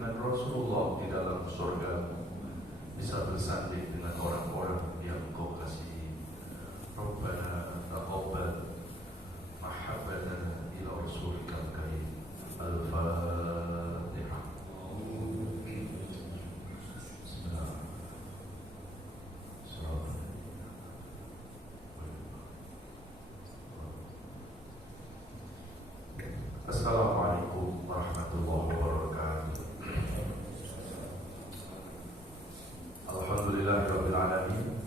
dengan Rasulullah di dalam surga, bisa bersanding dengan orang-orang yang Kau kasihi. Rabbana taqabbal mahabbatana ila Rasulika al-karim. Al-Fatihah. Assalamualaikum warahmatullahi wabarakatuh. Alhamdulillahirabbil alamin.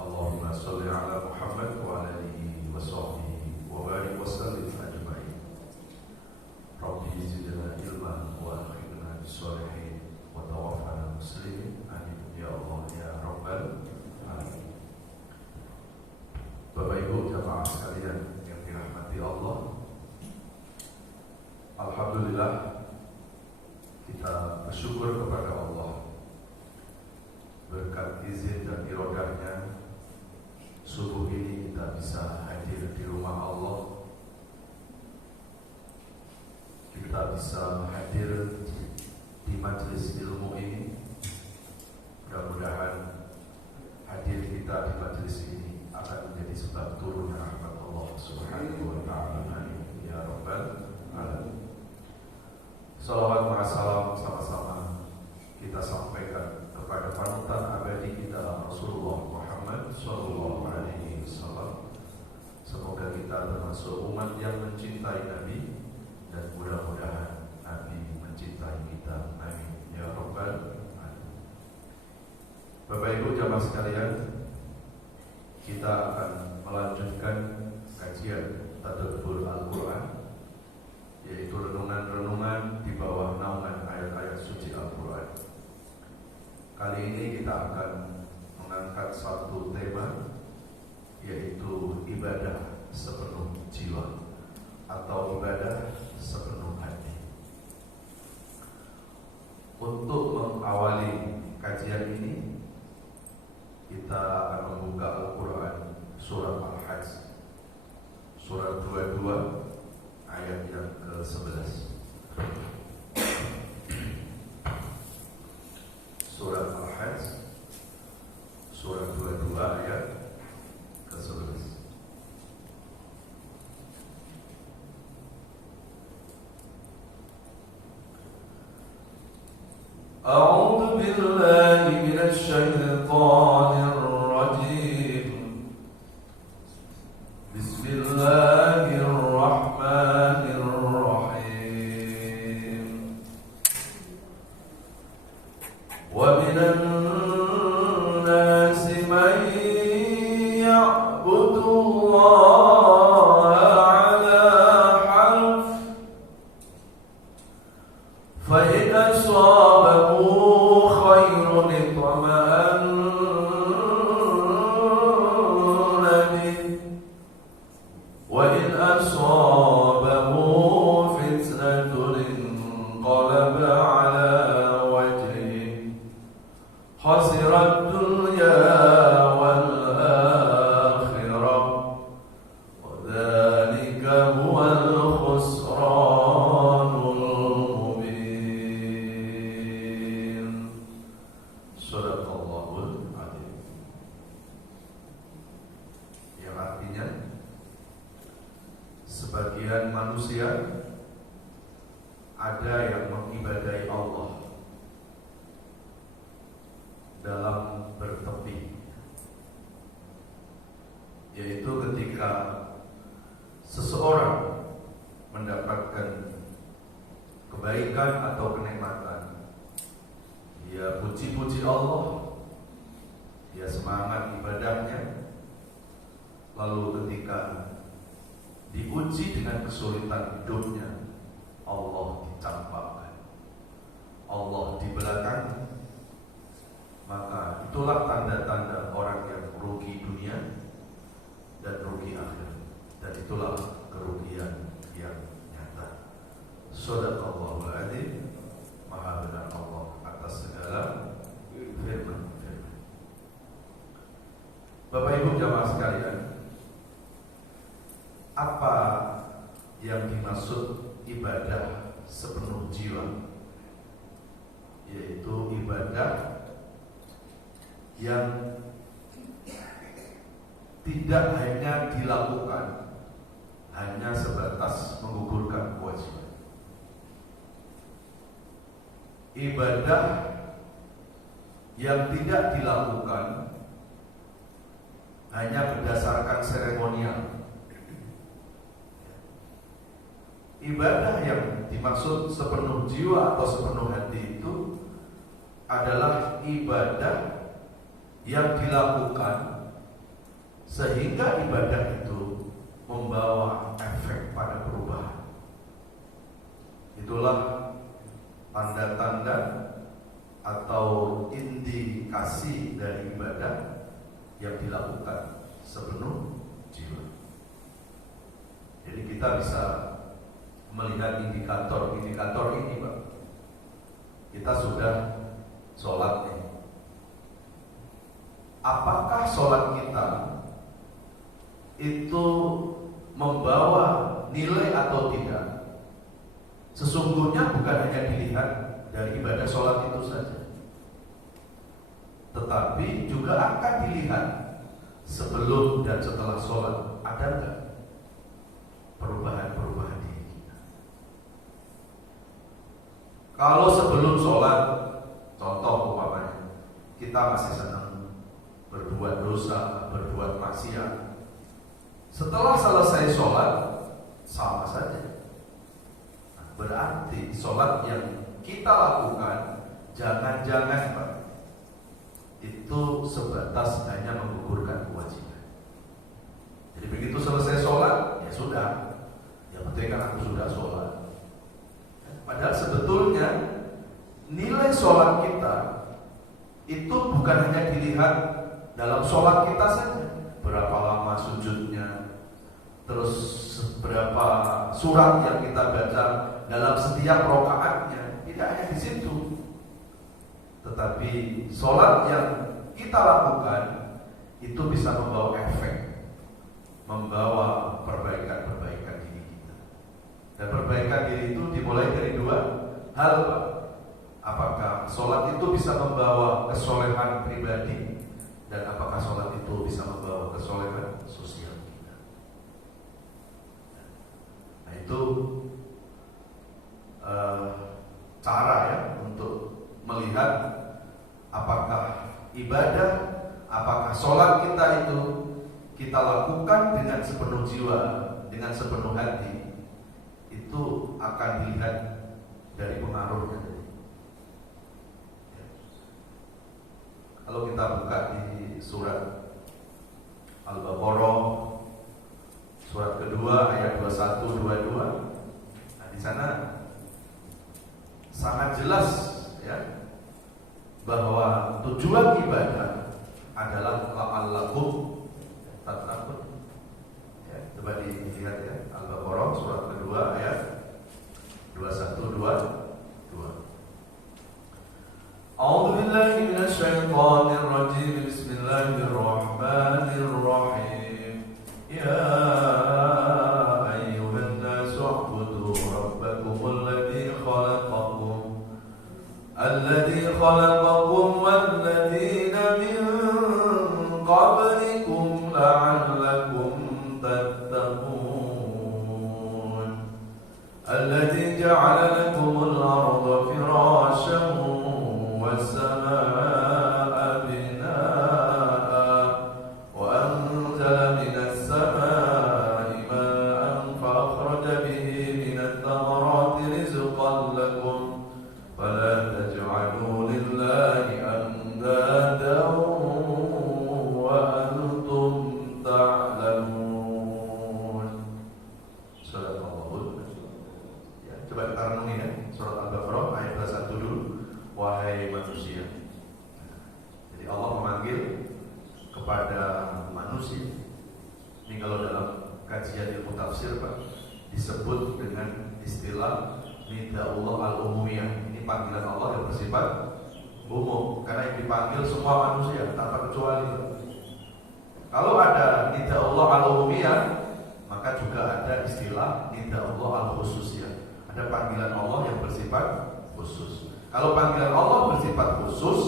Allahumma shalli ala Muhammad wa ala alihi wa sahbihi wa barik wa sallim ajma'in. Rabbi zidna ilman wa alhiqna bis-shalihin wa tawaffana muslimin. Amin ya Allah ya rabbal alamin. Bapak Ibu jamaah sekalian yang dirahmati Allah, alhamdulillah kita bersyukur kepada Allah. Berkat izin dan irodahnya, subuh ini kita bisa hadir di rumah Allah. Kita bisa hadir di majelis ilmu ini. Mudah-mudahan hadir kita di majelis ini akan menjadi sebab turunnya rahmat Allah Subhanahu wa ta'ala. Amin ya rabbal alamin. Salawat wa salam sama-sama kita sampaikan kepada panutan abadi kita Rasulullah Muhammad sallallahu alaihi wasallam. Semoga kita termasuk umat yang mencintai Nabi, dan mudah-mudahan Nabi mencintai kita. Amin ya rabbal alamin. Bapak Ibu jamaah sekalian, kita akan melanjutkan kajian tadabbur Al-Quran, yaitu renungan-renungan di bawah naungan ayat-ayat suci Al-Quran. Kali ini kita akan mengangkat satu tema, yaitu ibadah sepenuh jiwa atau ibadah sepenuh hati. Untuk mengawali kajian ini, kita akan membuka Al-Quran surat Al-Hajj, surat 22 ayat yang ke-11. Surat Al-Hajj surat 22 ayat ke-11. A'udzu billahi minasy syaithanir rajim. Bismillahirrahmanirrahim. Wa minan nasi man ya'budu Allaha 'ala harf, fa in asabahu khairun itma'anna bih, wa in asabahu fitnatun inqalaba 'ala wajhihi khasirat dunya wal akhirah, wa dzalika huwal khusranul mubin. Shadaqallahul adzim. Yang artinya, sebagian manusia ada yang mengibadahi Allah dalam bertepi, yaitu ketika seseorang mendapatkan kebaikan atau kenikmatan, dia puji-puji Allah, dia semangat ibadahnya. Lalu ketika diuji dengan kesulitan hidupnya, Allah dicampakkan, Allah di belakangnya, maka itulah tanda-tanda orang yang rugi dunia dan rugi akhirat, dan itulah kerugian yang nyata. Shadaqallahul adzim. Maha benar Allah atas segala firman. Bapak Ibu jamaah sekalian, apa yang dimaksud ibadah sepenuh jiwa? ibadah yang tidak hanya dilakukan hanya sebatas menggugurkan kewajiban. Ibadah yang tidak dilakukan hanya berdasarkan seremonial. Ibadah yang dimaksud sepenuh jiwa atau sepenuh hati itu adalah ibadah yang dilakukan sehingga ibadah itu membawa efek pada perubahan. Itulah tanda-tanda atau indikasi dari ibadah yang dilakukan sepenuh jiwa. Jadi kita bisa melihat indikator ini, Pak. Kita sudah sholat nih. Apakah sholat kita itu membawa nilai atau tidak? Sesungguhnya bukan hanya dilihat dari ibadah sholat itu saja, tetapi juga akan dilihat sebelum dan setelah sholat ada enggak perubahan-perubahan diri kita. Kalau sebelum sholat, contoh umpamanya kita masih senang berbuat dosa, berbuat maksiat, setelah selesai sholat sama saja. Berarti sholat yang kita lakukan jangan-jangan, Pak, itu sebatas hanya menggugurkan kewajiban. Jadi begitu selesai sholat, ya sudah, yang penting kan aku sudah sholat. Padahal sebetulnya nilai sholat kita itu bukan hanya dilihat dalam sholat kita saja, berapa lama sujudnya, terus berapa surat yang kita baca dalam setiap rakaatnya, tidak hanya di situ. Tetapi sholat yang kita lakukan itu bisa membawa efek, membawa perbaikan-perbaikan diri kita. Dan perbaikan diri itu dimulai dari dua hal, Pak. Apakah sholat itu bisa membawa kesolehan pribadi, dan apakah sholat itu bisa membawa kesolehan sosial kita. Nah itu cara ya untuk melihat apakah ibadah, apakah sholat kita itu kita lakukan dengan sepenuh jiwa, dengan sepenuh hati, itu akan dilihat dari pengaruhnya. Kalau kita buka di surat Al-Baqarah, surat kedua ayat 21-22, nah di sana sangat jelas ya bahwa tujuan ibadah adalah la'allakum tattaqun. Ya, coba dilihat ya, Al-Baqarah surat kedua ayat 21-22. A'udzu billahi minasy syaithanir rajim. Bismillahirrahmanirrahim. Ya ayyuhan nasu u'budu rabbakumul ladzi khalaqakum walladzina min qablikum la'allakum tattaqun. Alladzi ja'ala lakumul arda firasyan والسماء بناء وأنزل من السماء ماء فأخرج به من الثمرات رزقا لكم فلا تجعلوا لله أندادا وأنتم تعلمون. Surat Al-Baqarah. Ya, coba kita renungi ya, surat Al-Baqarah ayat 21 dulu. Wahai manusia. Jadi Allah memanggil kepada manusia. Ini kalau dalam kajian ilmu tafsir, Pak, disebut dengan istilah nida'ullah al-umumiyah. Ini panggilan Allah yang bersifat umum, karena yang dipanggil semua manusia tanpa kecuali. Kalau ada nida'ullah al-umumiyah, maka juga ada istilah nida'ullah al-khususiyah. Ada panggilan Allah yang bersifat khusus. Kalau panggilan Allah bersifat khusus,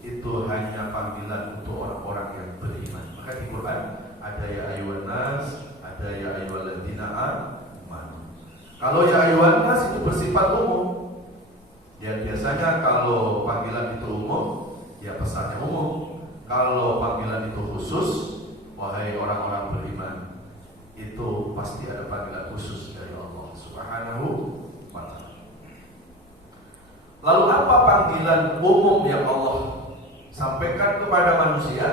itu hanya panggilan untuk orang-orang yang beriman. Maka di Quran ada ya ayyuhan nas, ada ya ayyuhalladzina amanu. Kalau ya ayyuhan nas itu bersifat umum. Ya biasanya kalau panggilan itu umum, ya pesannya umum. Kalau panggilan itu khusus, wahai orang-orang beriman, itu pasti ada panggilan khusus dari Allah Subhanahu wa ta'ala. Lalu apa panggilan umum yang Allah sampaikan kepada manusia?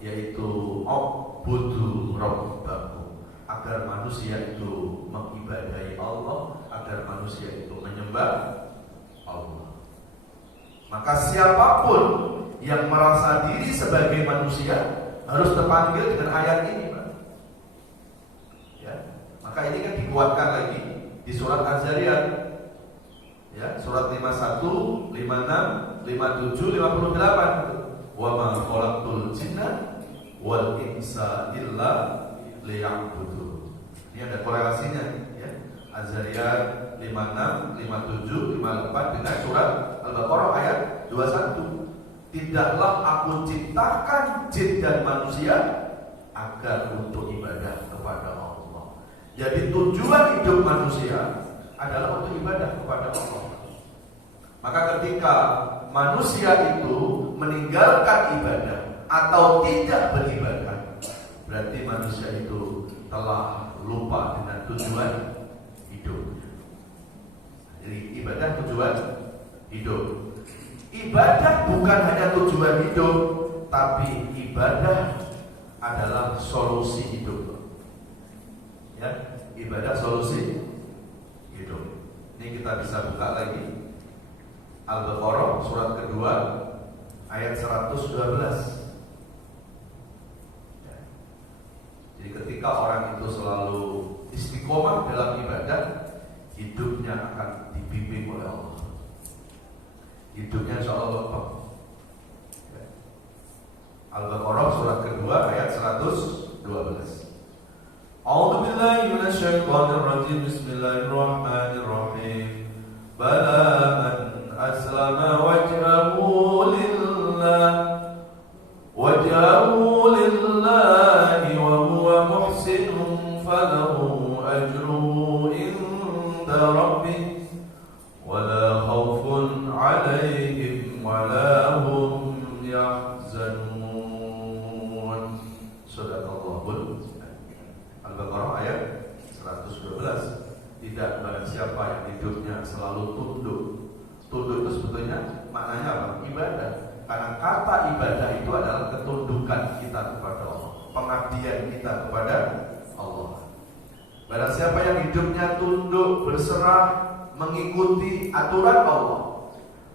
Yaitu u'budu rabbakum, agar manusia itu mengibadahi Allah, agar manusia itu menyembah Allah. Maka siapapun yang merasa diri sebagai manusia harus terpanggil dengan ayat ini, Pak. Ya, maka ini kan dikuatkan lagi di surat Az-Zariyat. Ya, surat 51, 56, 57, 58. Wa ma khalaqtul jinna wal insa illa liya'budun. Ini ada korelasinya, ya. Az-Zariyat 56, 57, 58 dengan surat Al-Baqarah ayat 21. Tidaklah aku ciptakan jin dan manusia agar untuk ibadah kepada Allah. Jadi tujuan hidup manusia adalah untuk ibadah kepada Allah. Maka ketika manusia itu meninggalkan ibadah atau tidak beribadah, berarti manusia itu telah lupa dengan tujuan hidup. Jadi ibadah tujuan hidup. Ibadah bukan hanya tujuan hidup, tapi ibadah adalah solusi hidup. Ya, ibadah solusi hidup. Ini kita bisa buka lagi Al-Baqarah surat kedua ayat 112. Ya. Jadi ketika orang itu selalu istiqomah dalam ibadah, hidupnya akan dibimbing oleh Allah. Hidupnya insya Allah lapang. Ya. Al-Baqarah surat kedua ayat 112. A'udzu billahi minasyaitonir rajim. Bismillahirrahmanirrahim. Bala man aslama wajhahu lillahi wa huwa muhsinun falahu ajruhu inda rabbih wala khaufun 'alaihim wala hum yahzanun. Shadaqallahul Al-Baqarah ayat 112. Tidak barang siapa yang hidupnya selalu tunduk. Tunduk itu sebetulnya maknanya apa? Ibadah. Karena kata ibadah itu adalah ketundukan kita kepada Allah, pengabdian kita kepada Allah. Barang siapa yang hidupnya tunduk, berserah, mengikuti aturan Allah,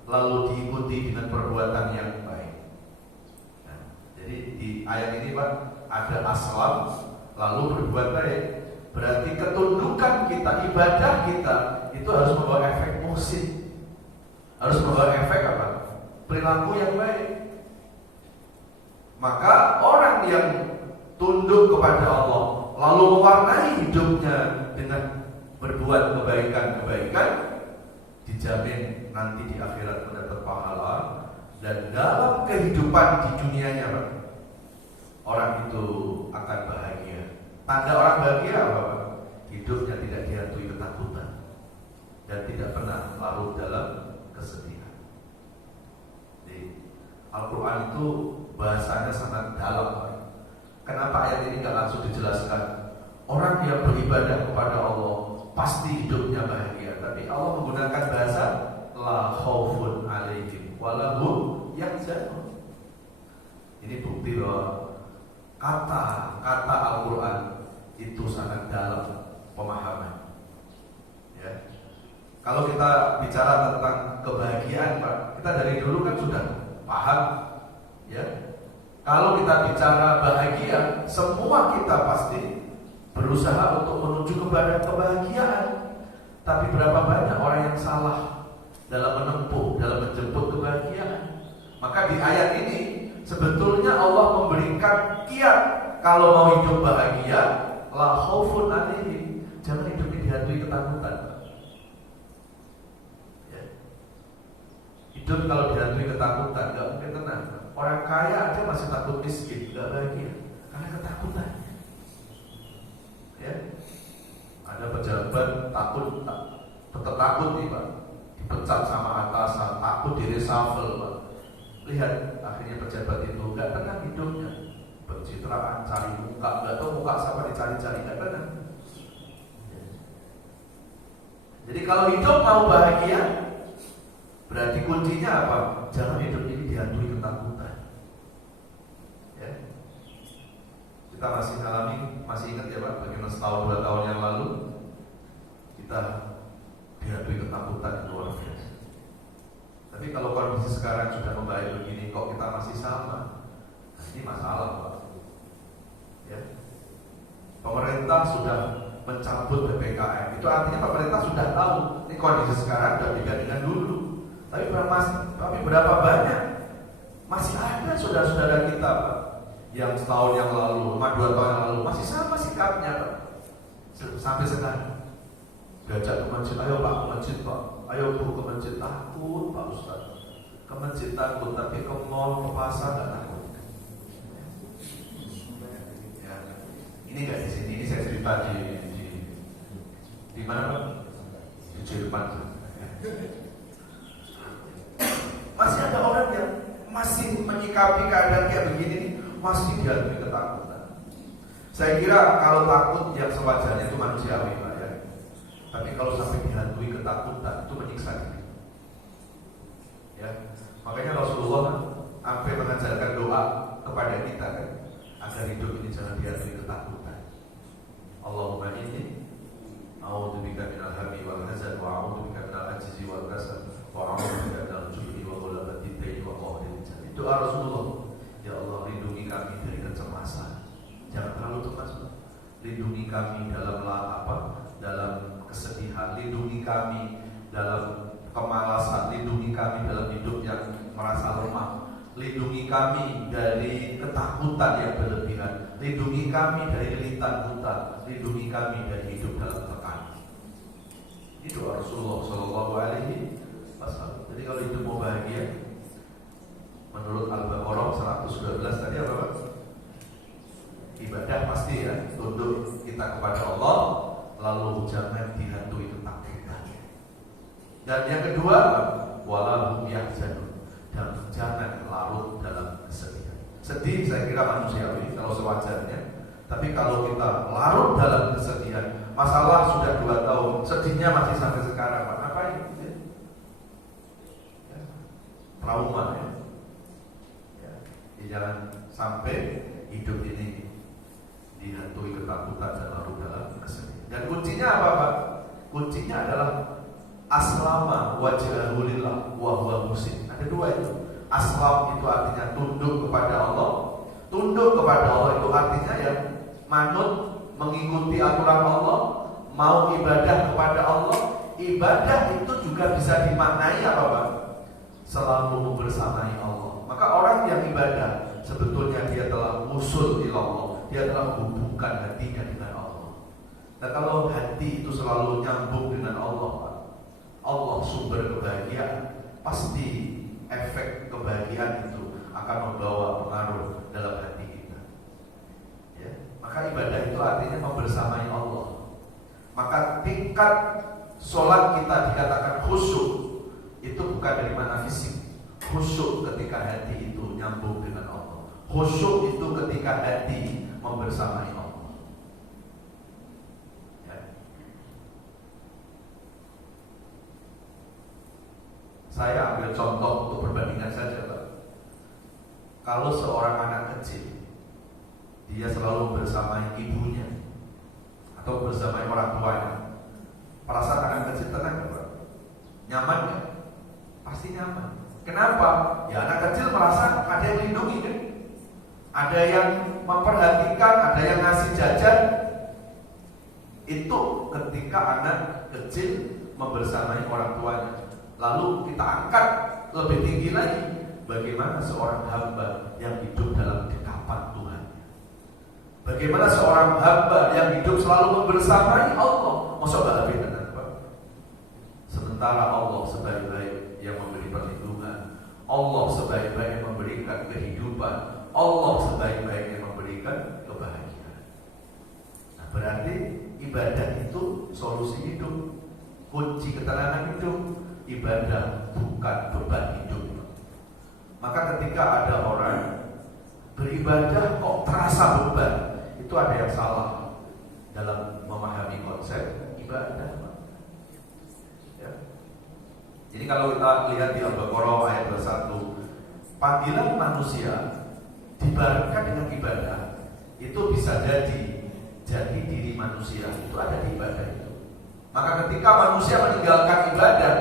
lalu diikuti dengan perbuatan yang baik. Nah, jadi di ayat ini Pak ada aslam, lalu berbuat baik. Berarti ketundukan kita, ibadah kita itu harus membawa efek positif. Harus membawa efek apa? Perilaku yang baik. Maka orang yang tunduk kepada Allah lalu mewarnai hidupnya dengan berbuat kebaikan-kebaikan, dijamin nanti di akhirat mendapat pahala. Dan dalam kehidupan di dunianya Pak, orang itu akan bahagia. Tanda orang bahagia apa Pak? Hidupnya tidak dihantui ketakutan dan tidak pernah larut dalam kesedihan. Jadi Al-Quran itu bahasanya sangat dalam Pak. Kenapa ayat ini nggak langsung dijelaskan? Orang yang beribadah kepada Allah pasti hidupnya bahagia, tapi Allah menggunakan bahasa la khaufun 'alaihim wa lahum yahzanun. Ini bukti bahwa kata-kata Al-Quran itu sangat dalam pemahaman. Ya. Kalau kita bicara tentang kebahagiaan Pak, kita dari dulu kan sudah paham. Ya. Kalau kita bicara bahagia, semua kita pasti berusaha untuk menuju kepada kebahagiaan. Tapi berapa banyak orang yang salah dalam menempuh, dalam menjemput kebahagiaan. Maka di ayat ini sebetulnya Allah memberikan kiat kalau mau hidup bahagia, la khaufun 'alaihim, jangan hidup dihantui ketakutan. Ya. Hidup kalau dihantui ketakutan, nggak mungkin tenang. Orang kaya aja masih takut miskin, nggak bahagia karena ketakutan. Ya, ada pejabat tetap takut nih Pak, dipecat sama atasan, takut di reshuffle Pak. Lihat akhirnya pejabat itu nggak tenang hidupnya, pencitraan, cari muka, nggak tahu muka siapa dicari-cari, nggak tenang. Jadi kalau hidup mau bahagia, berarti kuncinya apa? Jangan hidup ini dihantui ketakutan. Ya. Kita masih ingat ya Pak, bagaimana setahun 2 tahun yang lalu kita dihantui ketakutan luar biasa. Tapi kalau kondisi sekarang sudah membaik begini, kok kita masih sama? Nah, ini masalah Pak. Ya. Pemerintah sudah mencabut PPKM, itu artinya pemerintah sudah tahu ini kondisi sekarang sudah beda dengan dulu. Tapi berapa banyak masih ada saudara-saudara kita Pak, yang setahun yang lalu, 2 tahun yang lalu masih sama sikapnya Pak. Sampai sekarang diajak ke masjid, ayo Pak ke masjid Pak, ayo Bu ke masjid. Takut Pak Ustaz, ke masjid takut, tapi ke mall, ke pasar nggak takut. Ya, ini nggak di sini, ini saya cerita di mana Pak? Di Jerman. Masih ada orang yang masih menyikapi keadaan kayak begini nih, masih dihantui ketakutan. Saya kira kalau takut yang sewajarnya itu manusiawi Pak ya. Tapi kalau sampai dihantui ketakutan itu menyiksa diri. Ya, makanya Rasulullah sampai mengajarkan doa kepada kita kan, agar hidup ini jangan dihantui ketakutan. Allahumma inni a'udzubika minal hammi wal hazan wa a'udzubika minal ajzi wal kasal wa a'udzubika minal jubni wa ghalabatid daini wa qahril rijal. Doa Rasulullah, ya Allah lindungi kami dari kecemasan. Jangan terlalu cemas. Lindungi kami dalam kesedihan, lindungi kami dalam kemalasan, lindungi kami dalam hidup yang merasa lemah, lindungi kami dari ketakutan yang berlebihan, lindungi kami dari lilitan hutan, lindungi kami dari hidup dalam tekanan. Ini doa Rasulullah Shallallahu Alaihi Wasallam. Jadi kalau hidup mau bahagia, menurut Al-Baqarah 112 tadi apa Pak? Ibadah pasti ya, tunduk kita kepada Allah, lalu jangan dihantui ketakutan. Dan yang kedua, walahum yahzanun, dan jangan larut dalam kesedihan. Sedih saya kira manusiawi kalau sewajarnya, tapi kalau kita larut dalam kesedihan, masalah sudah 2 tahun, sedihnya masih sampai sekarang Pak, ngapain? Ya. Trauma ya. Jangan sampai hidup ini dihantui ketakutan dan larut dalam kesedihan. Dan kuncinya apa Pak? Kuncinya adalah aslama wajhahu lillah wa huwa muhsin. Ada 2 itu. Aslam itu artinya tunduk kepada Allah. Tunduk kepada Allah itu artinya ya manut, mengikuti aturan Allah, mau ibadah kepada Allah. Ibadah itu juga bisa dimaknai apa Pak? Selalu bersamai Allah. Maka orang yang ibadah sebetulnya dia telah usul ila Allah, dia telah hubungkan hatinya dengan Allah. Dan kalau hati itu selalu nyambung dengan Allah, Allah sumber kebahagiaan, pasti efek kebahagiaan itu akan membawa pengaruh dalam hati kita. Ya, maka ibadah itu artinya membersamai Allah. Maka tingkat sholat kita dikatakan khusyuk itu bukan dari mana fisik. Khusyuk ketika hati itu nyambung dengan Allah. Khusyuk itu ketika hati membersamai Allah. Ya. Saya ambil contoh untuk perbandingan saja Pak. Kalau seorang anak kecil, dia selalu bersamai ibunya atau bersamai orang tuanya, perasaan anak kecil tenang Pak? Nyaman ya? Pasti nyaman. Kenapa? Ya anak kecil merasa ada yang melindungi kan? Ada yang memperhatikan, ada yang ngasih jajan. Itu ketika anak kecil membersamai orang tuanya. Lalu kita angkat lebih tinggi lagi, bagaimana seorang hamba yang hidup dalam dekapan Tuhan. Bagaimana seorang hamba yang hidup selalu membersamai Allah. Masa gak lebih tenang Pak? Sementara Allah sebaik-baik yang memberi perlindungan, memberikan kehidupan, Allah sebaik-baiknya memberikan kebahagiaan. Nah, berarti ibadah itu solusi hidup, kunci ketenangan hidup. Ibadah bukan beban hidup. Maka ketika ada orang beribadah kok terasa beban, itu ada yang salah dalam memahami konsep ibadah. Ya. Jadi kalau kita lihat di Al-Baqarah ayat 21, panggilan manusia dibarengkan dengan ibadah, itu bisa jadi diri manusia itu ada di ibadah itu. Maka ketika manusia meninggalkan ibadah,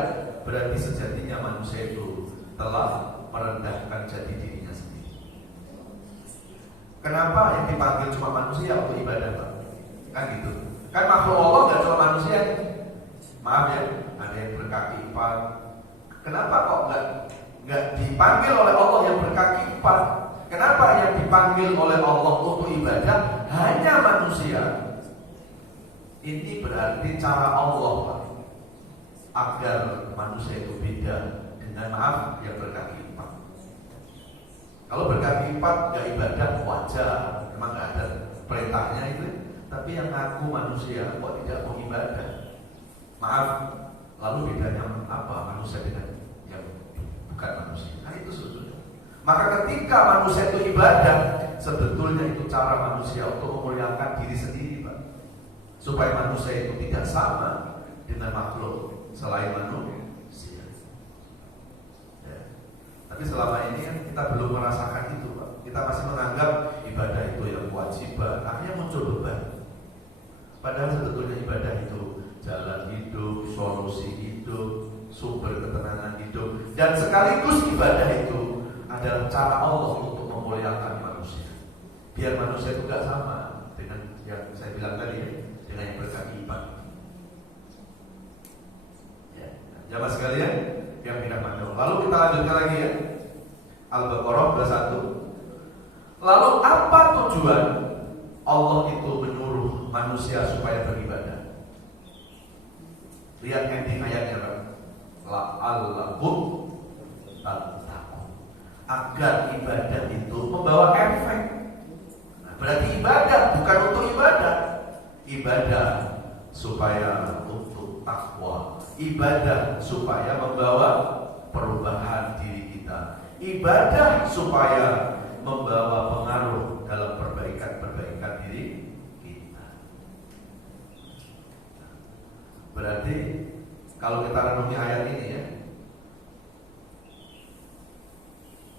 berarti sejatinya manusia itu telah merendahkan jati dirinya sendiri. Kenapa yang dipanggil cuma manusia untuk ibadah, Pak? Kan gitu. Kan makhluk Allah nggak cuma manusia. Maaf ya, ada yang berkaki 4. Kenapa kok nggak dipanggil oleh Allah yang berkaki 4? Kenapa yang dipanggil oleh Allah untuk ibadah hanya manusia? Ini berarti cara Allah, Pak, agar manusia itu beda dengan yang berkaki 4. Kalau berkaki 4 nggak ibadah wajar, memang nggak ada perintahnya itu. Tapi yang ngaku manusia kok tidak mau ibadah? Lalu bedanya apa manusia dengan yang bukan manusia? Kan itu sebetulnya. Maka ketika manusia itu ibadah, sebetulnya itu cara manusia untuk memuliakan diri sendiri, Pak. Supaya manusia itu tidak sama dengan makhluk selain manusia. Ya. Tapi selama ini kan kita belum merasakan itu, Pak. Kita masih menganggap ibadah itu yang kewajiban, akhirnya muncul beban. Padahal sebetulnya ibadah itu jalan hidup, solusi hidup, sumber ketenangan hidup, dan sekaligus ibadah itu adalah cara Allah untuk memuliakan manusia. Biar manusia itu gak sama dengan yang saya bilang tadi ya, dengan yang berkaki 4. Ya, jamaah sekalian yang dirahmati Allah. Lalu kita lanjutkan lagi ya, Al-Baqarah 21. Lalu apa tujuan Allah itu menyuruh manusia supaya beribadah? Lihat ending ayatnya, Pak. La'allakum tattaqun. Agar ibadah itu membawa efek. Nah, berarti ibadah bukan untuk ibadah. Ibadah supaya untuk takwa. Ibadah supaya membawa perubahan diri kita. Ibadah supaya membawa pengaruh dalam perbaikan diri kita. Berarti kalau kita renungi ayat ini ya,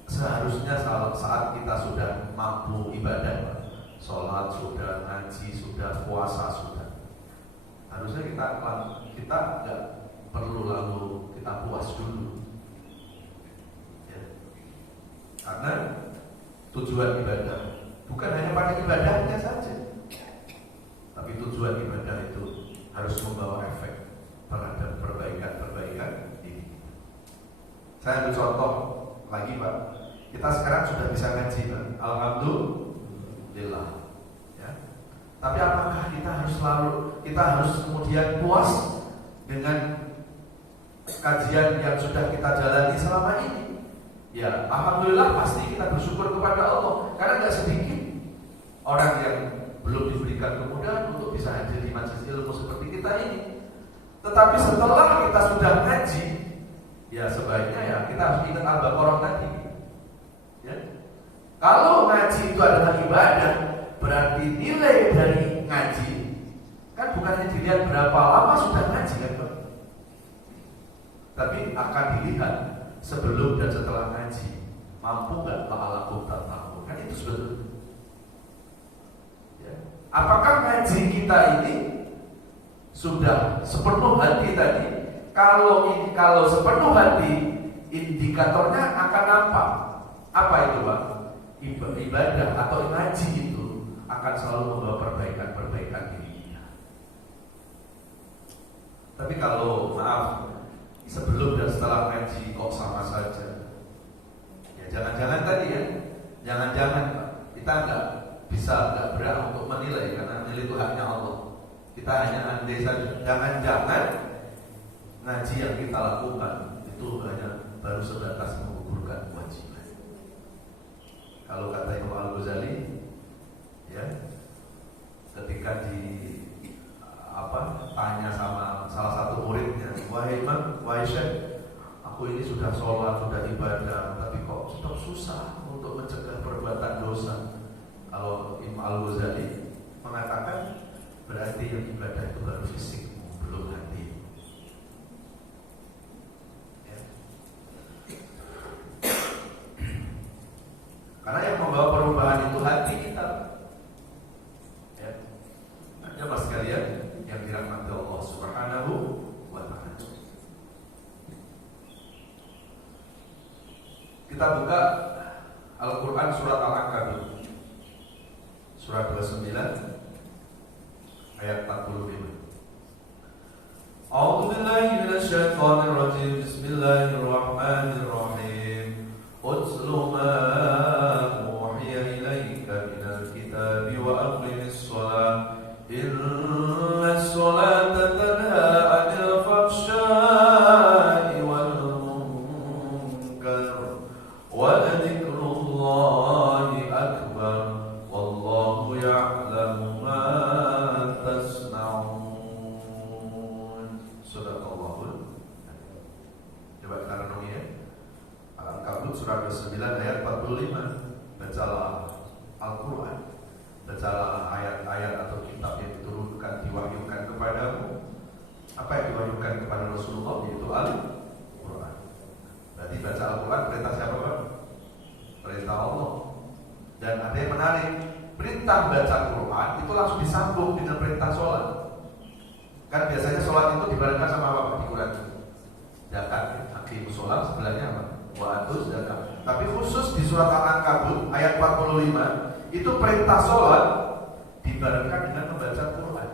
seharusnya saat kita sudah mampu ibadah, sholat sudah, ngaji sudah, puasa sudah, harusnya kita nggak perlu lalu kita puas dulu, ya. Karena tujuan ibadah bukan hanya pada ibadahnya saja, tapi tujuan ibadah itu harus membawa efek terhadap perbaikan diri. Saya ambil contoh lagi, Pak. Kita sekarang sudah bisa ngaji, Pak. Alhamdulillah. Ya. Tapi apakah kita harus kemudian puas dengan kajian yang sudah kita jalani selama ini? Ya, alhamdulillah pasti kita bersyukur kepada Allah, karena tidak sedikit orang yang belum diberikan kemudahan untuk bisa hadir di majelis ilmu seperti kita ini. Tetapi setelah kita sudah ngaji, ya sebaiknya ya kita harus ingat Al-Baqarah tadi. Ya. Kalau ngaji itu adalah ibadah, berarti nilai dari ngaji kan bukan hanya dilihat berapa lama sudah ngaji kan, Pak? Tapi akan dilihat sebelum dan setelah ngaji, mampu nggak la'allakum tattaqun? Kan itu sebetulnya. Ya. Apakah ngaji kita ini sudah sepenuh hati tadi? Kalau sepenuh hati, indikatornya akan apa? Apa itu, Pak? Ibadah atau ngaji itu akan selalu membawa perbaikan dirinya. Tapi kalau sebelum dan setelah ngaji kok sama saja, ya jangan-jangan tadi ya, jangan-jangan kita nggak berhak untuk menilai, karena menilai itu haknya Allah. Kita hanya andai saja, jangan-jangan ngaji yang kita lakukan itu hanya baru sebatas menggugurkan kewajiban. Kalau kata Imam Al-Ghazali, ya, ketika tanya sama salah satu muridnya, wahai Imam, wahai Syekh, aku ini sudah sholat, sudah ibadah, tapi kok tetap susah untuk mencegah perbuatan dosa. Kalau Imam Al-Ghazali mengatakan, berarti yang ibadah itu baru fisikmu, belum hati. Ya. Karena yang membawa perubahan itu hati kita. Ya. Nah, jemaah sekalian yang dirahmati Allah Subhanahu wa ta'ala. Kita buka Al-Quran surat Al-Ankabut surat 29 ayat 45. A'udzu billahi minasyaitonir rajim. Bismillahirrahmanirrahim. Utlu ma uhiya ilaika minal kitabi wa aqimis shalah. Innas salata tanha 'anil fahsya'i wal munkar wa dzikrullahi akbar. Wallahu ya'lamu ma tasna'un. Sadaqallahul. Coba kita renungi ya. Al-Ankabut surah 29 ayat 45. Bacalah Al-Quran, bacalah ayat-ayat atau kitab yang diturunkan, diwahyukan kepadamu. Apa yang diwahyukan kepada Rasulullah, yaitu Al-Quran. Berarti baca Al-Quran perintah siapa, Pak? Perintah Allah. Dan ada yang menarik, perintah baca Quran itu langsung disambung dengan perintah sholat. Kan biasanya sholat itu dibarengkan sama apa, Pak? Di Quran zakat, aqimus sholat, sebelahnya apa? Wa atuz zakat. Tapi khusus di surat Al-Ankabut ayat 45 itu perintah sholat dibarengkan dengan membaca Quran.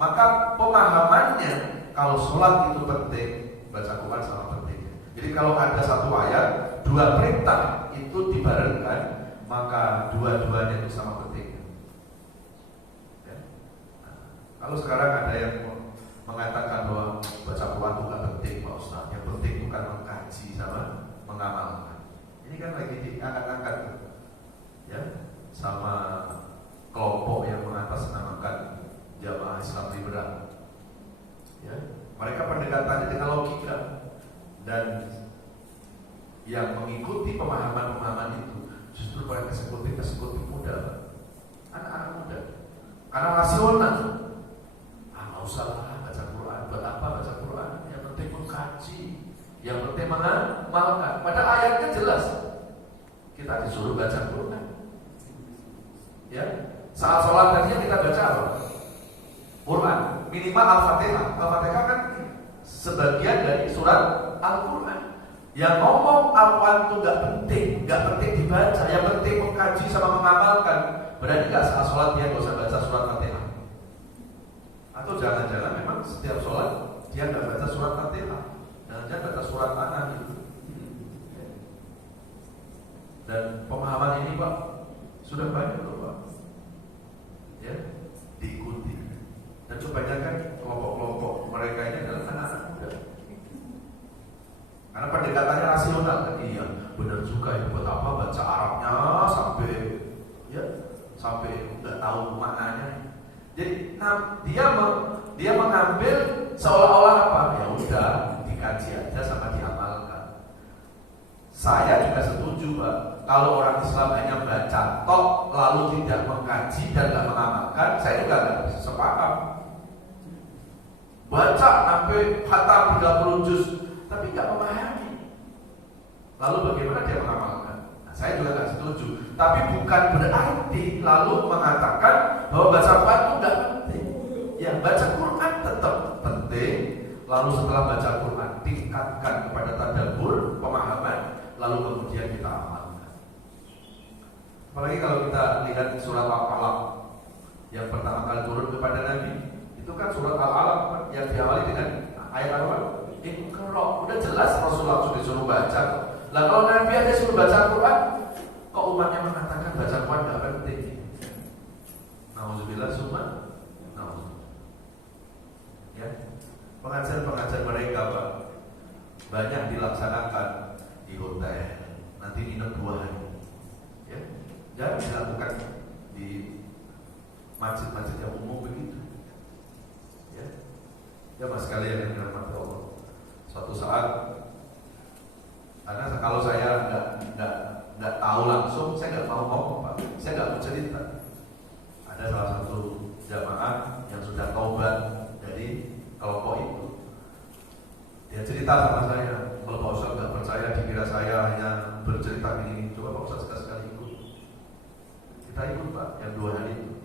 Maka pemahamannya kalau sholat itu penting, baca Quran sama penting. Jadi kalau ada satu ayat, dua perintah itu dibarengkan, maka dua-duanya itu sama penting. Ya? Nah, kalau sekarang ada yang mengatakan bahwa baca Quran itu gak penting, Pak Ustaz. Yang penting bukan mengkaji sama mengamalkan. Ini kan lagi diangkat-angkat, ya, sama kelompok yang mengatasnamakan Jamaah Islam Liberal. Ya, mereka pendekatannya dengan logika, dan yang mengikuti pemahaman-pemahaman itu justru para eksekutif muda, anak-anak muda, karena rasional. Nggak usah lah baca Quran, buat apa baca Quran? Yang penting mengkaji, yang penting mengamalkan. Pada ayatnya jelas kita disuruh baca Quran. Ya, saat sholat tadinya kita baca apa? Quran, minimal Al-Fatihah. Al-Fatihah kan sebagian dari surat Al-Quran. Yang ngomong Al-Quran itu gak penting dibaca, yang penting mengkaji sama mengamalkan. Berarti gak saat sholat dia gak usah baca surat Fatihah. Atau jangan-jangan memang setiap sholat dia gak baca surat Fatihah, jangan-jangan baca surat An-Nahl gitu. Dan pemahaman ini, Pak, sudah banyak loh, Pak, ya, diikuti. Dan kebanyakan kelompok-kelompok mereka ini adalah anak-anak muda. Karena pendekatannya rasional kan, iya, benar juga ya, buat apa baca Arabnya sampai nggak tahu maknanya. Jadi dia mengambil seolah-olah apa? Ya udah, dikaji aja sama diamalkan. Saya juga setuju, Pak. Kalau orang Islam hanya baca tok lalu tidak mengkaji dan tidak mengamalkan, saya juga nggak bisa sepakat. Baca sampai khatam 30 juz, tapi nggak memahami. Lalu bagaimana dia mengamalkan? Nah, saya juga nggak setuju. Tapi bukan berarti lalu mengatakan bahwa baca Quran itu nggak penting. Ya, baca Quran tetap penting. Lalu setelah baca Quran tingkatkan kepada tadabbur, pemahaman, lalu kemudian kita amalkan. Apalagi kalau kita lihat surat Al-Alaq yang pertama kali turun kepada Nabi, itu kan surat Al-Alaq yang diawali dengan ayat apa? Iqra. Udah jelas Rasulullah sudah disuruh baca. Lah kalau Nabi aja suruh baca Quran, kok umatnya mengatakan baca Quran nggak penting? Nauzubillah summa nauzubillah. Ya, pengajian mereka, Pak, banyak dilaksanakan di hotel. Nanti nginep 2 hari. Ya, Jangan dilakukan di masjid-masjid yang umum begitu. Ya mas sekalian yang dirahmati Allah. Suatu saat, karena kalau saya nggak tahu langsung, saya nggak mau ngomong Pak, saya nggak mau cerita. Ada salah satu jamaah yang sudah taubat dari kelompok itu. Dia cerita sama saya, kalau Pak Ustaz nggak percaya, dikira saya hanya bercerita begini. Coba Pak Ustaz sekali-sekali ikut. Kita ikut Pak, yang 2 hari itu.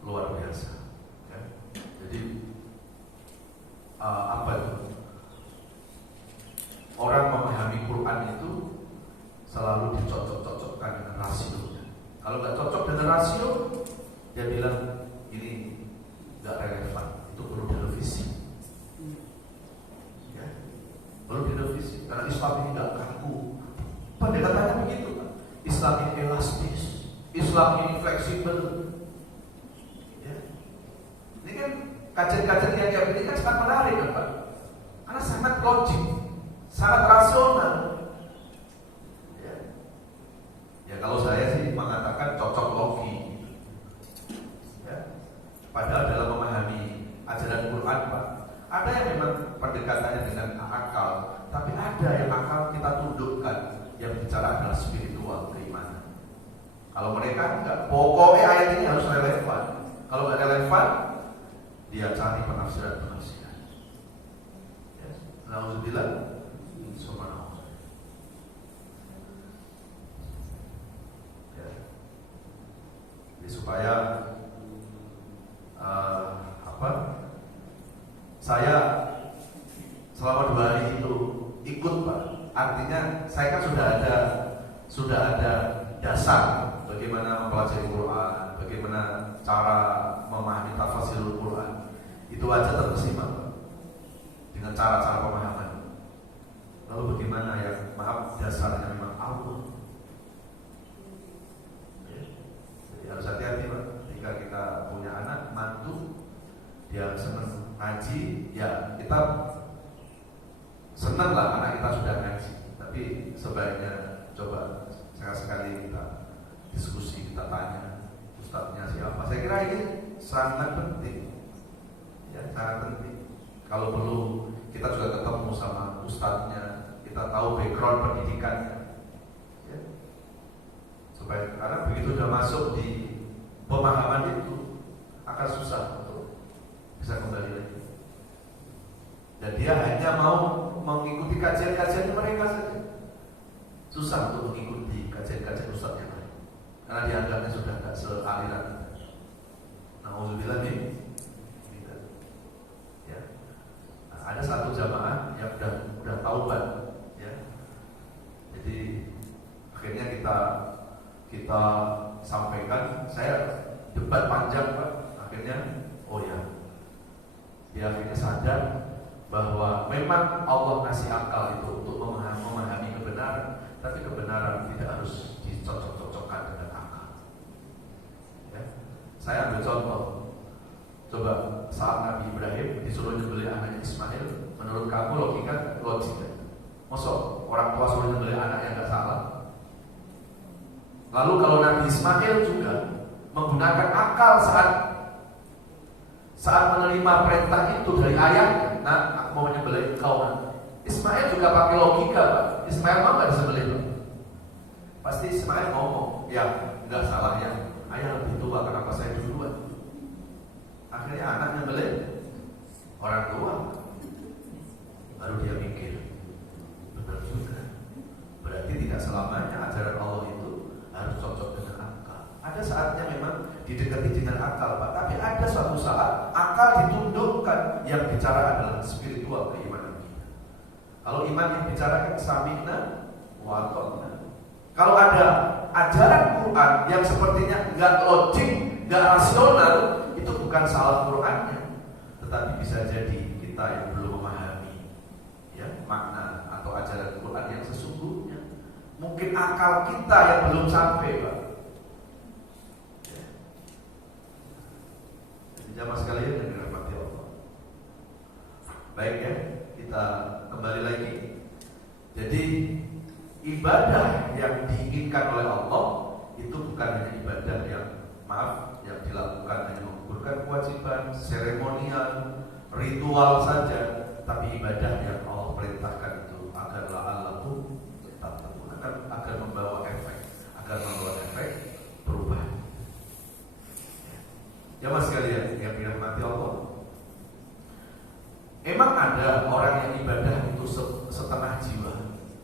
Luar biasa. Jadi apa itu? Orang memahami Quran itu selalu dicocok-cocokkan dengan rasionya. Kalau nggak cocok dengan rasio, dia bilang ini nggak relevan, itu perlu direvisi. Ya, perlu direvisi karena Islam ini nggak kaku. Pendekatannya begitu, Pak. Islam ini elastis, Islam ini fleksibel. Ya, ini kan kajian-kajian yang kayak ini kan sangat menarik kan Pak, karena sangat logik, sangat rasional. Ya kalau saya sih mengatakan cocok logi. Ya, padahal dalam memahami ajaran Quran Pak, ada yang memang pendekatannya dengan akal, tapi ada yang akal kita tundukkan, yang bicara adalah spiritual, keimanan. Kalau mereka enggak, pokoknya ayat ini harus relevan. Kalau nggak relevan, dia cari penafsiran-penafsiran. Ya, Alhamdulillah, subhanallah. Ya, jadi supaya saya selama 2 hari itu ikut Pak. Artinya saya kan sudah ada dasar bagaimana mempelajari Quran, bagaimana cara memahami tafsirul Quran. Itu aja terkesima dengan cara-cara pemahaman. Lalu bagaimana ya? Maaf, dasarnya memang Allah. Jadi harus hati-hati Pak. Ketika kita punya anak, mantu, dia senang ngaji, ya kita senang lah anak kita sudah ngaji. Tapi sebaiknya coba sekali-sekali kita diskusi, kita tanya ustadznya siapa. Saya kira ini sangat penting. Ya, sangat penting. Kalau perlu kita juga ketemu sama ustadznya, kita tahu background pendidikannya. Ya. Supaya karena begitu sudah masuk di pemahaman itu akan susah untuk bisa kembali lagi. Dan dia hanya mau mengikuti kajian-kajian mereka saja. Susah untuk mengikuti kajian-kajian ustadz yang lain, karena dianggapnya sudah tidak sealiran. Nauzubillah min. Ya. Nah, ada satu jamaah yang udah taubat, ya. Jadi akhirnya kita sampaikan. Saya debat panjang Pak. Akhirnya, oh ya, dia akhirnya sadar bahwa memang Allah kasih akal itu untuk memahami kebenaran, tapi kebenaran tidak harus dicocok-cocokkan dengan akal. Ya. Saya ambil contoh. Coba saat Nabi Ibrahim disuruh nyembelih anaknya Ismail, menurut kamu logika logik kan? Masa orang tua suruh nyembelih anaknya nggak salah? Lalu kalau Nabi Ismail juga menggunakan akal saat menerima perintah itu dari ayahnya, nah aku mau menyembelih kau. Ismail juga pakai logika Pak. Ismail mau nggak disembelih Pak? Pasti Ismail ngomong, ya nggak salah ya, ayah lebih tua, kenapa saya duluan? Akhirnya anak nyembelih orang tua. Baru dia mikir, benar juga. Berarti tidak selamanya ajaran Allah itu harus cocok dengan akal. Ada saatnya memang didekati dengan akal Pak, tapi ada suatu saat akal ditundukkan, yang bicara adalah spiritual, keimanan kita. Kalau iman yang bicara kan sami'na wa ata'na. Kalau ada ajaran Quran yang sepertinya nggak logik, nggak rasional, itu bukan salah Qurannya, tetapi bisa jadi kita yang belum memahami ya makna atau ajaran Quran yang sesungguhnya. Mungkin akal kita yang belum sampai Pak. Jamaah sekalian yang dirahmati Allah. Baik ya, kita kembali lagi. Jadi ibadah yang diinginkan oleh Allah itu bukan hanya ibadah yang yang dilakukan hanya menggugurkan kewajiban, seremonial, ritual saja, tapi ibadah yang Allah perintahkan itu agar la'allakum tattaqun, agar membawa efek perubahan. Ya mas sekalian yang dirahmati Allah, emang ada orang yang ibadah itu setengah jiwa?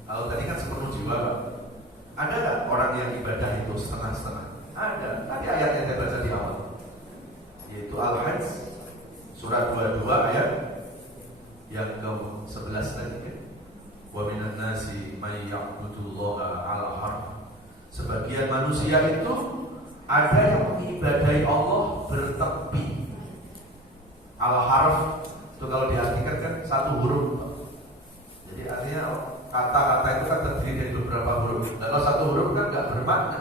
Kalau tadi kan sepenuh jiwa, Pak. Ada nggak orang yang ibadah itu setengah-setengah? Ada. Tadi ayat yang saya baca di awal, yaitu Al-Hajj surat 22 ayat yang ke-11 tadi kan. Wa minan nasi may ya'budullaha 'ala harf. Sebagian manusia itu ada yang mengibadahi Allah bertepi. Al-harf itu kalau diartikan kan satu huruf. Jadi artinya kata-kata itu kan terdiri dari beberapa huruf. Dan kalau satu huruf kan nggak bermakna.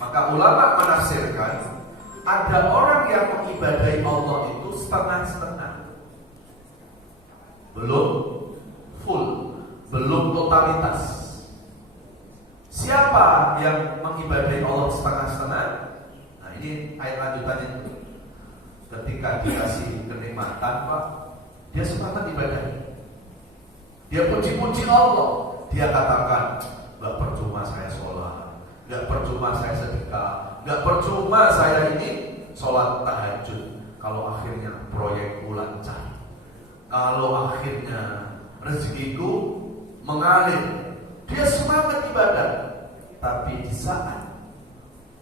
Maka ulama menafsirkan ada orang yang mengibadahi Allah itu setengah-setengah, belum full, belum totalitas. Siapa yang mengibadahi Allah setengah-setengah? Nah ini ayat lanjutannya. Ketika dikasih kenikmatan, Pak, dia semangat ibadah. Dia puji-puji Allah. Dia katakan, gak percuma saya sholat, gak percuma saya sedekah, gak percuma saya ini sholat tahajud, kalau akhirnya proyekku lancar, kalau akhirnya rezekiku mengalir. Dia semangat ibadah. Tapi di saat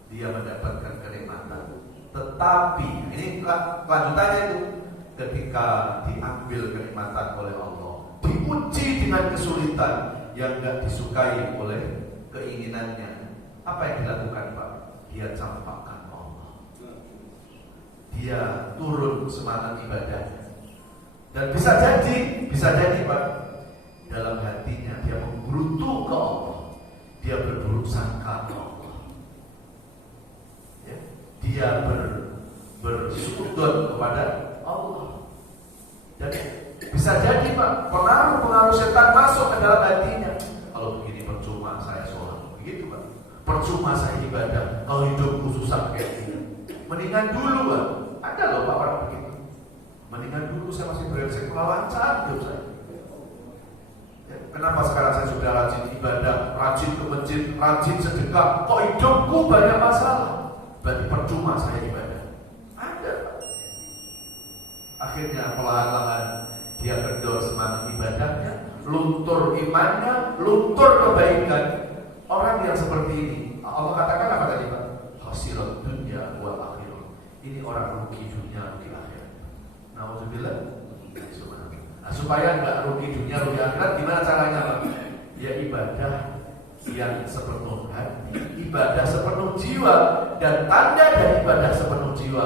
dia mendapatkan kenikmatan, tetapi ini kelanjutannya itu, ketika diambil kenikmatan oleh Allah, diuji dengan kesulitan yang gak disukai oleh keinginannya, apa yang dilakukan, Pak? Dia campakkan Allah. Dia turun semangat ibadahnya. Dan bisa jadi Pak, dalam hatinya dia menggerutu ke Allah, dia berburuk sangka ke Allah, ya, dia bersudut kepada Allah. Dan bisa jadi Pak, pengaruh setan masuk ke dalam hatinya. Kalau begini percuma saya sholat, begitu Pak. Percuma saya ibadah, kalau hidupku susah kayak gini. Mendingan dulu Pak, ada loh Pak orang begitu. Mendingan dulu saya masih brengsek, lancar hidup saya. Ya, kenapa sekarang saya sudah rajin ibadah, rajin ke masjid, rajin sedekah, kok hidupku banyak masalah? Berarti percuma saya ibadah. Ada Pak. Akhirnya perlahan-lahan dia kendor semangat ibadahnya, luntur imannya, luntur kebaikan. Orang yang seperti ini, Allah katakan apa tadi Pak? Khasirat dunya wal akhirah. Ini orang rugi dunia, rugi akhirat. Nauzubillah. Nah, supaya enggak rugi dunia, rugi akhirat, gimana caranya Pak? Ya ibadah yang sepenuh hati, ibadah sepenuh jiwa. Dan tanda dari ibadah sepenuh jiwa,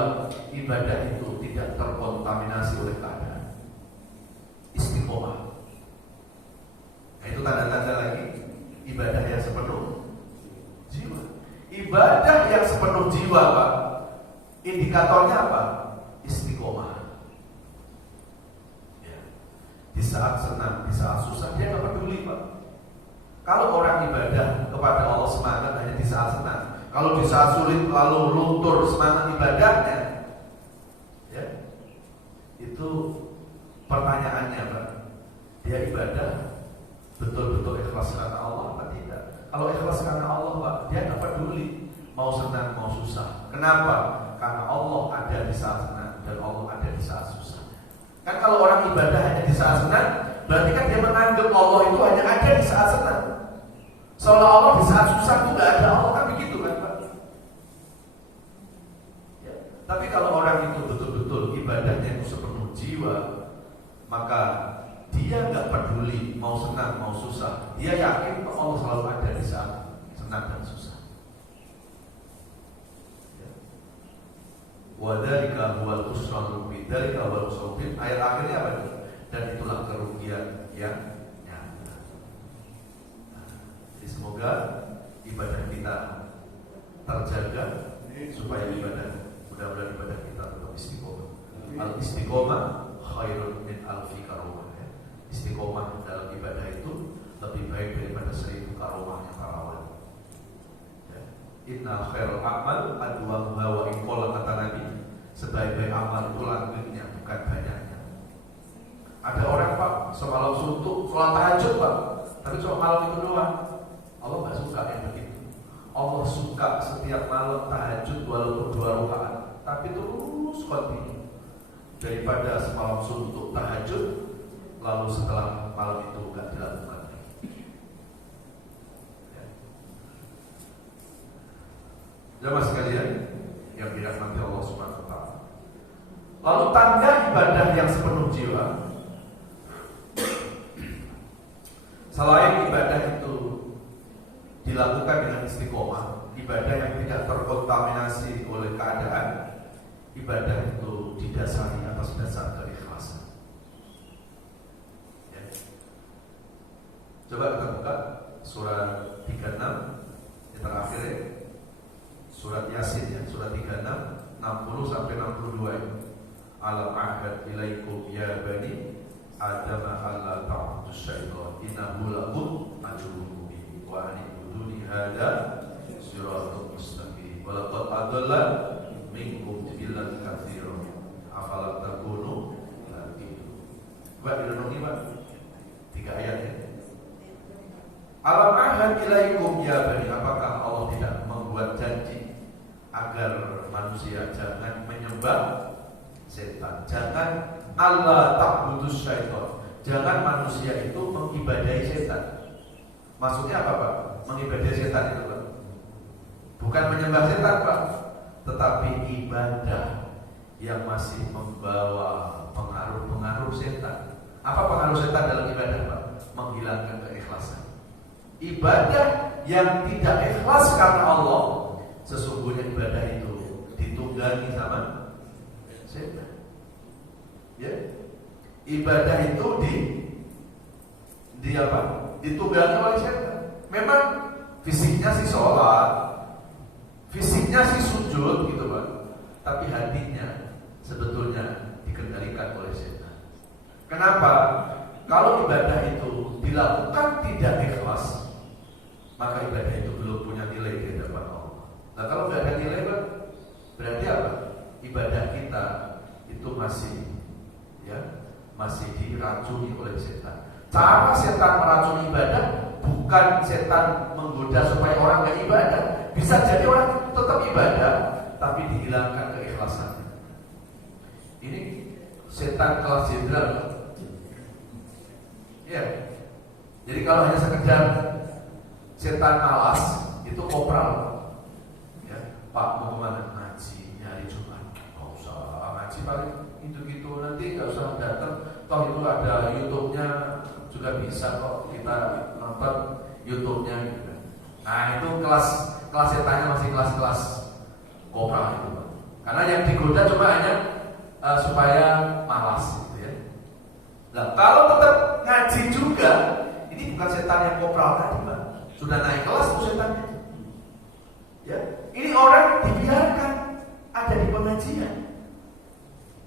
ibadah itu tidak terkontaminasi oleh keadaan. Istiqomah. Nah itu tanda-tanda lagi ibadah yang sepenuh jiwa. Ibadah yang sepenuh jiwa Pak, indikatornya apa? Istiqomah. Ya. Di saat senang, di saat susah dia gak peduli Pak. Kalau orang ibadah kepada Allah semangat hanya di saat senang, kalau di saat sulit lalu luntur semangat ibadahnya, ya, itu pertanyaannya Pak, dia ibadah betul-betul ikhlas karena Allah apa tidak? Kalau ikhlas karena Allah Pak, dia gak peduli mau senang mau susah. Kenapa? Karena Allah ada di saat senang dan Allah ada di saat susah. Kan kalau orang ibadah hanya di saat senang, berarti kan dia menganggap Allah itu hanya ada di saat senang. Seolah-olah di saat susah itu gak ada Allah, kan begitu kan Pak? Ya. Tapi kalau orang itu betul-betul ibadahnya itu sepenuh jiwa, maka dia gak peduli mau senang mau susah. Dia yakin Allah selalu ada di saat senang dan susah. Wadzalika huwal khusranul mubin. Dzalika huwal khusranul mubin. Ayat akhirnya apa itu? Dan itulah kerugian yang nyata. Jadi semoga ibadah kita terjaga supaya mudah-mudahan ibadah kita tetap istiqomah. Al istiqomah khairun min alfi karomah. Istiqomah dalam ibadah itu lebih baik daripada 1000 karomah. Inna khairul amal adwamuha wa inqala, kata Nabi, sebaik-baik amal itu langgengnya, bukan banyaknya. Ada orang, Pak, semalam suntuk sholat tahajud, Pak, tapi cuma malam itu doang. Allah nggak suka yang begitu. Allah suka setiap malam tahajud walaupun 2 rakaat, tapi terus kontinu. Daripada semalam suntuk tahajud lalu setelah malam itu nggak dilakukan. Jamaah sekalian yang dirahmati Allah Subhanahu wa taala. Lalu tanda ibadah yang sepenuh jiwa, selain ibadah itu dilakukan dengan istiqomah, ibadah yang tidak terkontaminasi oleh keadaan, ibadah itu didasari atas dasar keikhlasan. Ya. Coba kita buka surat 36 yang terakhir ya. Surat Yasin ya, surat 36 60 sampai 62 ya. Alam ahad ilaikum ya bani Adam alla ta'budu syaitan innahu lakum aduwwun mubin wa an ibuduni hadza siratal mustaqim wa laqad adalla minkum jibillan katsiran afalam takunu taqilu. Coba direnungi, Pak. 3 ayat ya. Alam ahad ilaikum ya bani, apakah Allah tidak membuat janji agar manusia jangan menyembah setan, jangan Allah ta'budus syaitan, jangan manusia itu mengibadahi setan. Maksudnya apa, Pak? Mengibadahi setan itu, Pak, bukan menyembah setan, Pak, tetapi ibadah yang masih membawa pengaruh-pengaruh setan. Apa pengaruh setan dalam ibadah, Pak? Menghilangkan keikhlasan. Ibadah yang tidak ikhlas karena Allah, sesungguhnya ibadah itu ditunggangi sama setan. Ya, ibadah itu di apa? Ditunggangi oleh setan. Memang fisiknya sih sholat, fisiknya sih sujud gitu, Pak, tapi hatinya sebetulnya dikendalikan oleh setan. Kenapa? Kalau ibadah itu dilakukan tidak ikhlas, maka ibadah itu belum punya nilai di hadapan Allah. Nah, kalau nggak ada nilai, Pak, berarti apa? Ibadah kita itu masih diracuni oleh setan. Cara setan meracuni ibadah bukan setan menggoda supaya orang nggak ibadah. Bisa jadi orang tetap ibadah, tapi dihilangkan keikhlasannya. Ini setan kelas jenderal. Ya. Jadi kalau hanya sekedar setan malas, itu kopral. Ya, Pak, mau kemana? Ngaji, nyari Jumat. Nggak usah ngaji, paling gitu-gitu, nanti nggak usah datang. Toh itu ada YouTube-nya juga bisa kok, kita nonton YouTube-nya gitu. Nah, itu kelas setannya masih kelas kopral itu, Pak. Karena yang digoda cuma hanya supaya malas gitu ya. Nah, kalau tetap ngaji juga, ini bukan setan yang kopral tadi, Pak. Sudah naik kelas tuh setannya. Ya, ini orang dibiarkan ada di pengajian,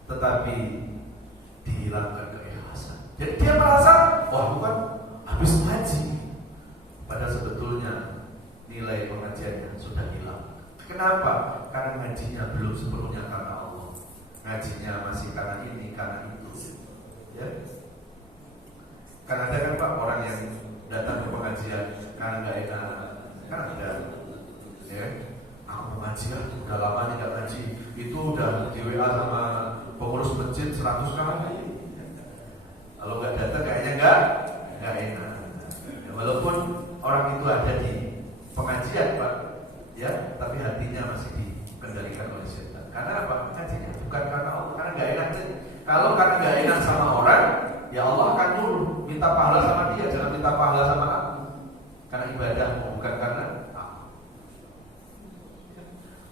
tetapi dihilangkan keikhlasan. Jadi dia merasa, wah, bukan habis ngaji, padahal sebetulnya nilai pengajiannya sudah hilang. Kenapa? Karena ngajinya belum sepenuhnya karena Allah. Ngajinya masih karena ini, karena itu. Ya. Kan ada kan, Pak, orang yang datang ke pengajian karena nggak enak, kan ada. Ya, aku ngaji lah, udah lama tidak ngaji. Itu udah di WA sama pengurus masjid 100 kali. Kalau nggak datang kayaknya nggak enak. Ya, walaupun orang itu ada di pengajian, Pak, ya, tapi hatinya masih dikendalikan oleh setan. Karena apa? Ngajinya bukan karena Allah, karena nggak enak. Kalau karena nggak enak sama orang, ya Allah akan nyuruh minta pahala sama dia, jangan minta pahala sama aku. Karena ibadah bukan karena aku.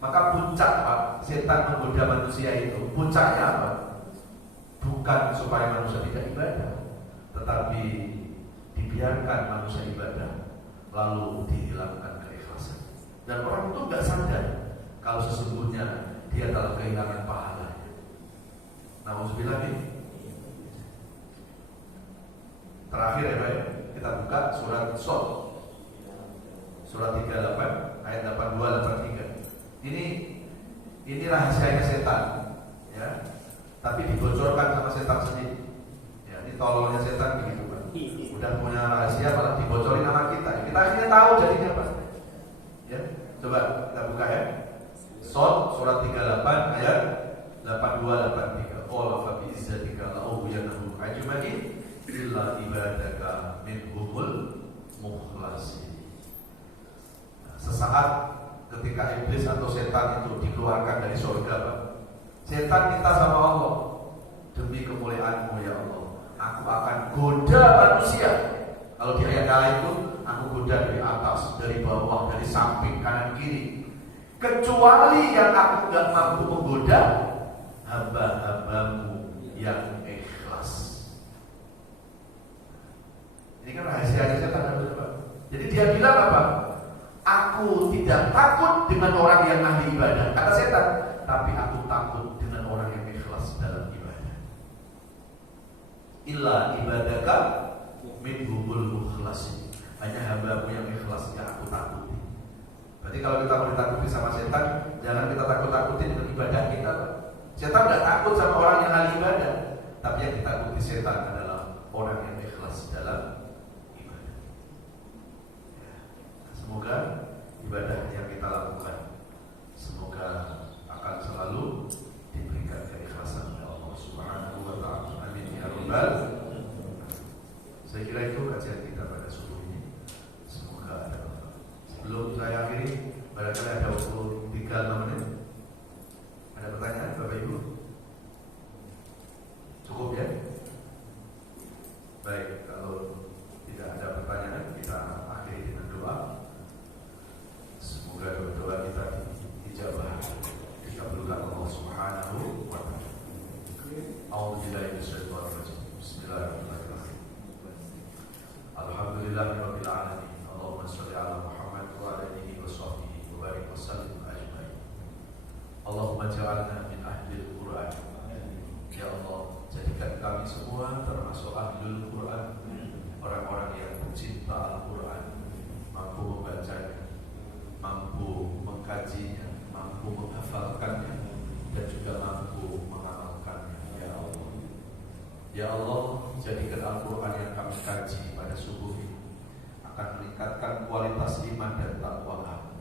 Maka puncak, Pak, setan menggoda manusia itu, puncaknya apa? Bukan supaya manusia tidak ibadah, tetapi dibiarkan manusia ibadah lalu dihilangkan keikhlasan. Dan orang itu nggak sadar kalau sesungguhnya dia telah kehilangan pahala. Nauzubillah nih. Terakhir ya, Pak, kita buka surat Shad, surat 38 ayat 82 83. Ini rahasianya setan, ya. Tapi dibocorkan sama setan sendiri. Ya, ini tololnya setan begitu, Pak. Udah punya rahasia malah dibocorin sama kita. Kita akhirnya tahu jadinya apa. Ya, coba kita buka ya. Surat 38 ayat 82 83. Qala fa bi izzatika la ughyanahum ajma'in illa ibadaka minhumul mukhlasin. Sesaat ketika iblis atau setan itu dikeluarkan dari surga, Pak, setan minta sama Allah, demi kemuliaan-Mu ya Allah, aku akan goda manusia. Kalau di ayat lain itu, aku goda dari atas, dari bawah, dari samping, kanan, kiri. Kecuali yang aku gak mampu menggoda, hamba-hambamu yang ikhlas. Ini kan rahasianya setan, Pak. Jadi dia bilang apa? Aku tidak takut dengan orang yang ahli ibadah, kata setan, tapi aku takut dengan orang yang ikhlas dalam ibadah. Illa ibadaka minhumul mukhlasin. Hanya hamba-Mu yang ikhlas yang aku takuti. Berarti kalau kita mau ditakuti sama setan, jangan kita takut-takuti dengan ibadah kita, Pak. Setan tidak takut sama orang yang ahli ibadah, tapi yang ditakuti setan adalah orang yang ikhlas dalam. Semoga ibadah yang kita lakukan, semoga akan selalu diberikan keikhlasan oleh Allah Subhanahu wa Ta'ala. Amin ya rabbal. Saya kira itu kajian kita pada subuh ini. Semoga ada manfaat. Sebelum saya akhiri, barangkali ada waktu 3-6 menit. Ada pertanyaan Bapak Ibu? Cukup ya? Baik, kalau tidak ada pertanyaan, kita akhiri dengan doa. Semoga doa kita dijabah, dikabulkan Allah Subhanahu wa Ta'ala. A'udzubillahi minasyaitonir rajim. Bismillahirrahmanirrahim. Alhamdulillahirabbil alamin. Allahumma shalli ala Muhammad wa ala alihi wa sahbihi wa barik wa sallim ajmain. Allahumma ja'alna min ahlil Qur'an. Ya Allah, jadikan kami semua termasuk ahlul Qur'an, orang-orang yang pecinta Al-Qur'an, mampu membacanya, mampu mengkajinya, mampu menghafalkannya, dan juga mampu mengamalkannya. Ya Allah, ya Allah, jadikan Al-Quran yang kami kaji pada subuh ini akan meningkatkan kualitas iman dan takwa kami.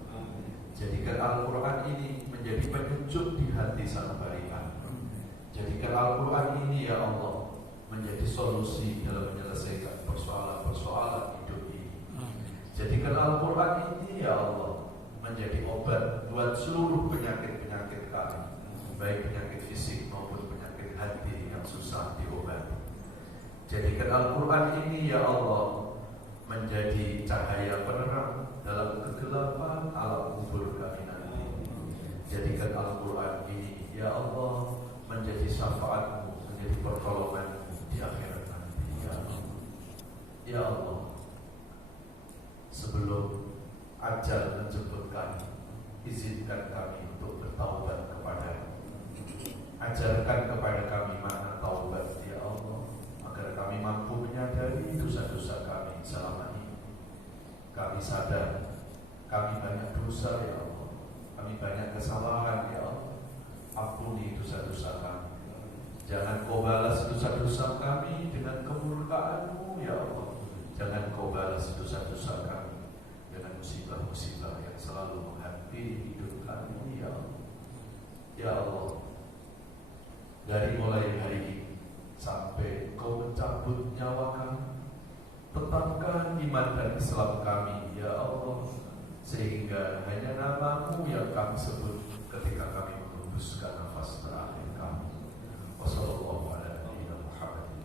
Jadikan Al-Quran ini menjadi penyejuk di hati sanubarikan. Jadikan Al-Quran ini ya Allah menjadi solusi dalam menyelesaikan persoalan-persoalan hidup ini. Jadikan Al-Quran ini ya Allah menjadi obat buat seluruh penyakit-penyakit kami, baik penyakit fisik maupun penyakit hati yang susah diobati. Jadikan Al-Quran ini ya Allah menjadi cahaya penerang dalam kegelapan alam kubur kami nanti. Jadikan Al-Quran ini ya Allah menjadi syafaat-Mu, menjadi pertolongan-Mu di akhirat nanti. Ya Allah, ya Allah, sebelum ajal menjemput kami, izinkan kami untuk bertaubat kepada-Mu. Ajarkan kepada kami makna taubat ya Allah, agar kami mampu menyadari dosa-dosa kami selama ini. Kami sadar kami banyak dosa ya Allah, kami banyak kesalahan ya Allah. Ampuni dosa-dosa kami. Jangan Kau balas dosa-dosa kami dengan kemurkaan-Mu ya Allah. Jangan Kau balas dosa-dosa kami dengan musibah-musibah yang selalu menghantui hidup kami ya Allah. Ya Allah, dari mulai hari ini sampai Kau mencabut nyawa kami, tetapkan iman dan Islam kami ya Allah, sehingga hanya nama-Mu yang kami sebut ketika kami menghembuskan nafas terakhir kami. Wassalamualaikum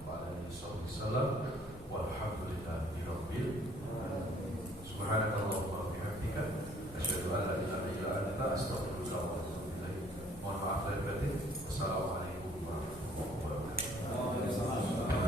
warahmatullahi wabarakatuh.